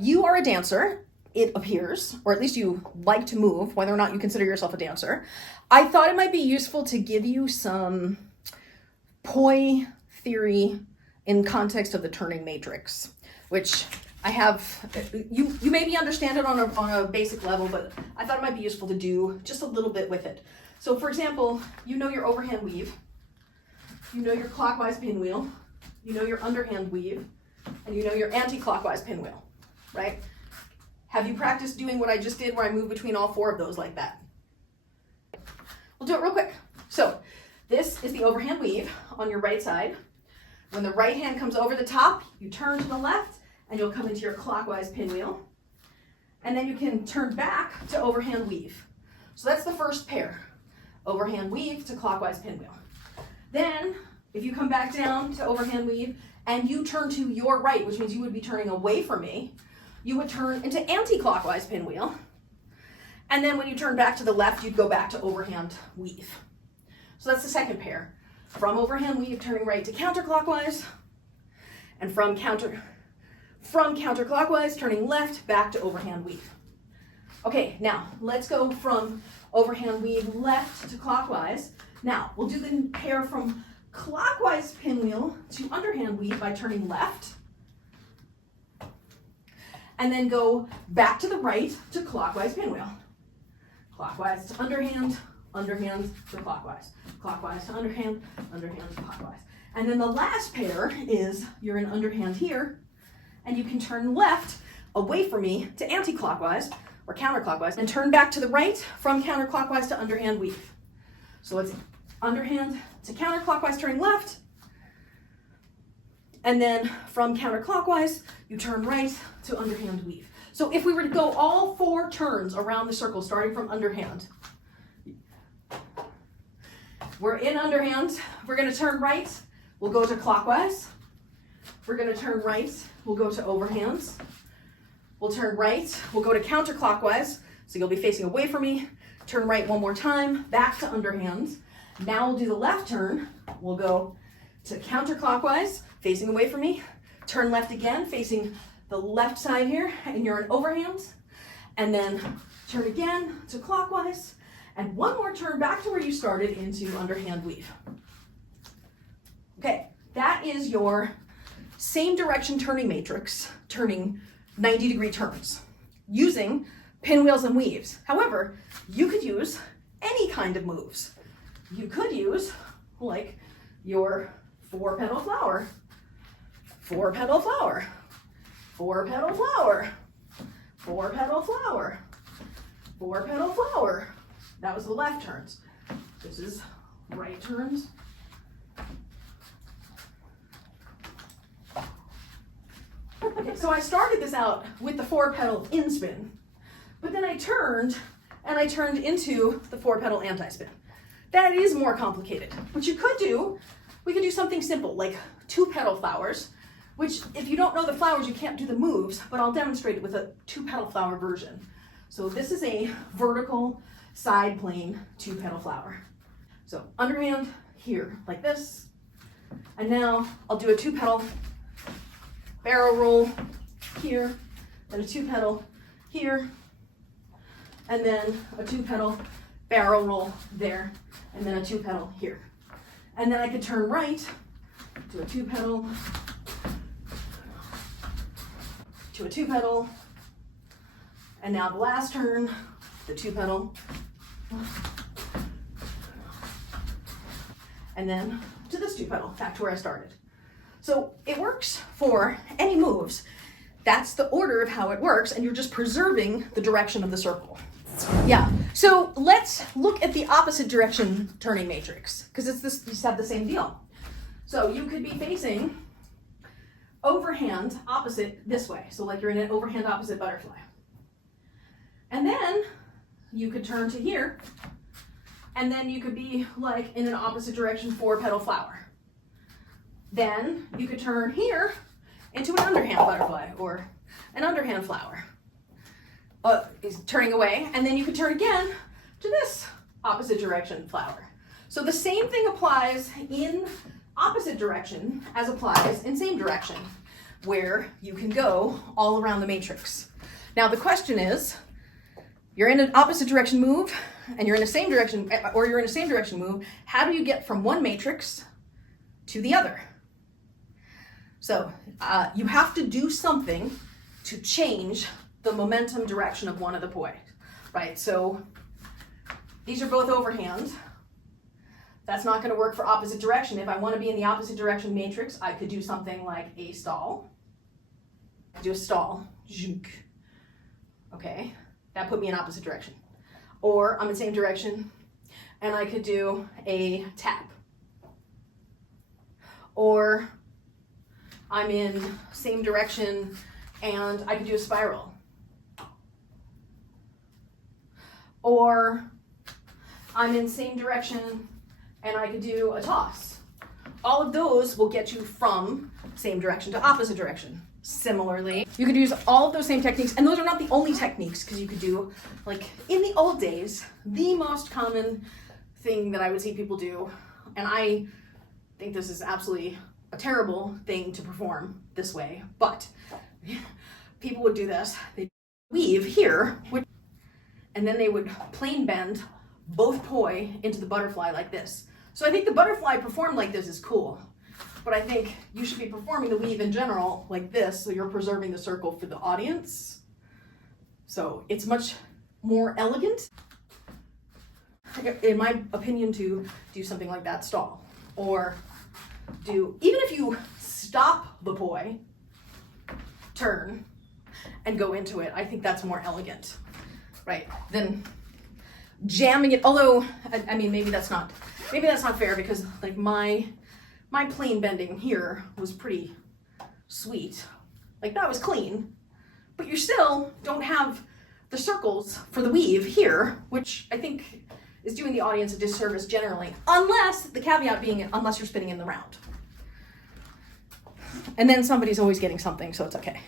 You are a dancer, it appears, or at least you like to move, whether or not you consider yourself a dancer. I thought it might be useful to give you some Poi theory in context of the turning matrix, which I have, you maybe understand it on a basic level, but I thought it might be useful to do just a little bit with it. So for example, you know your overhand weave, you know your clockwise pinwheel, you know your underhand weave, and you know your anti-clockwise pinwheel, right? Have you practiced doing what I just did where I move between all four of those like that? We'll do it real quick. So this is the overhand weave on your right side. When the right hand comes over the top, you turn to the left and you'll come into your clockwise pinwheel. And then you can turn back to overhand weave. So that's the first pair, overhand weave to clockwise pinwheel. Then if you come back down to overhand weave and you turn to your right, which means you would be turning away from me, you would turn into anti-clockwise pinwheel. And then when you turn back to the left, you'd go back to overhand weave. So that's the second pair. From overhand weave, turning right to counterclockwise, and from counterclockwise, turning left back to overhand weave. Okay, now let's go from overhand weave left to clockwise. Now we'll do the pair from clockwise pinwheel to underhand weave by turning left, and then go back to the right to clockwise pinwheel. Clockwise to underhand, underhand to clockwise. Clockwise to underhand, underhand to clockwise. And then the last pair is you're in underhand here, and you can turn left away from me to anti-clockwise or counterclockwise, and turn back to the right from counterclockwise to underhand weave. So it's underhand to counterclockwise, turning left, and then from counterclockwise, you turn right to underhand weave. So if we were to go all four turns around the circle, starting from underhand, we're in underhand, we're gonna turn right, we'll go to clockwise, we're gonna turn right, we'll go to overhands, we'll turn right, we'll go to counterclockwise, so you'll be facing away from me, turn right one more time, back to underhands. Now we'll do the left turn, we'll go to counterclockwise, facing away from me, turn left again, facing the left side here, and you're in overhands, and then turn again to clockwise, and one more turn back to where you started into underhand weave. Okay, that is your same direction turning matrix, turning 90-degree turns, using pinwheels and weaves. However, you could use any kind of moves. You could use, like, your four-petal flower, four-petal flower, four-petal flower, four-petal flower, four-petal flower. That was the left turns. This is right turns. Okay, so I started this out with the four-petal in-spin, but then I turned into the four-petal anti-spin. That is more complicated. What you could do, we could do something simple, like two-petal flowers, which if you don't know the flowers, you can't do the moves, but I'll demonstrate it with a two-petal flower version. So this is a vertical side plane two-petal flower. So underhand here, like this, and now I'll do a two-petal barrel roll here, then a two-petal here, and then a two-petal barrel roll there, and then a two-petal here. And then I could turn right to a two-petal, to a two-petal, and now the last turn, the two-petal, and then to this two-petal, back to where I started. So it works for any moves. That's the order of how it works, and you're just preserving the direction of the circle. Yeah, so let's look at the opposite direction turning matrix, because it's this, you have the same deal. So you could be facing overhand opposite this way. So like you're in an overhand opposite butterfly. And then you could turn to here, and then you could be like in an opposite direction four-petal flower. Then you could turn here into an underhand butterfly or an underhand flower. Is turning away, and then you could turn again to this opposite direction flower. So the same thing applies in opposite direction as applies in same direction. where you can go all around the matrix. Now the question is, you're in an opposite direction move and you're in the same direction, or you're in a same direction move, how do you get from one matrix to the other? So you have to do something to change the momentum direction of one of the poi, right? So these are both overhand. That's not going to work for opposite direction. If I want to be in the opposite direction matrix, I could do something like a stall. Do a stall. Okay, that put me in opposite direction. Or I'm in the same direction, and I could do a tap. Or I'm in same direction, and I could do a spiral. Or I'm in same direction, and I could do a toss. All of those will get you from same direction to opposite direction. Similarly, you could use all of those same techniques, and those are not the only techniques, because you could do, like in the old days, the most common thing that I would see people do, and I think this is absolutely a terrible thing to perform this way, but people would do this. They'd weave here, and then they would plane bend both poi into the butterfly like this. So I think the butterfly performed like this is cool, but I think you should be performing the weave in general like this, so you're preserving the circle for the audience. So it's much more elegant, in my opinion, to do something like that stall. Or do, even if you stop the poi, turn, and go into it, I think that's more elegant, right? Than jamming it, although, I mean, maybe that's not fair, because like my plane bending here was pretty sweet. Like that was clean, but you still don't have the circles for the weave here, which I think is doing the audience a disservice generally, unless, the caveat being, unless you're spinning in the round. And then somebody's always getting something, so it's okay.